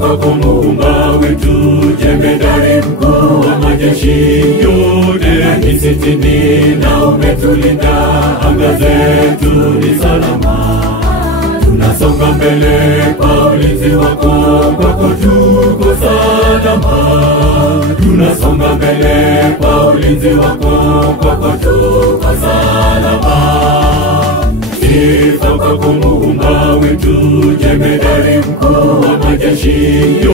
kwako Muumba wetu, jemedari mkuu wa majeshi yote. Nisitini na umetulinda, anga zetu ni salama. Tunasonga mbele kwa ulinzi wako, kwako tuko salama. Tunasonga mbele kwa ulinzi wako, kwako tuko salama. Sifa kwako Muumba wetu, jemedari mkuu wa majeshi yote.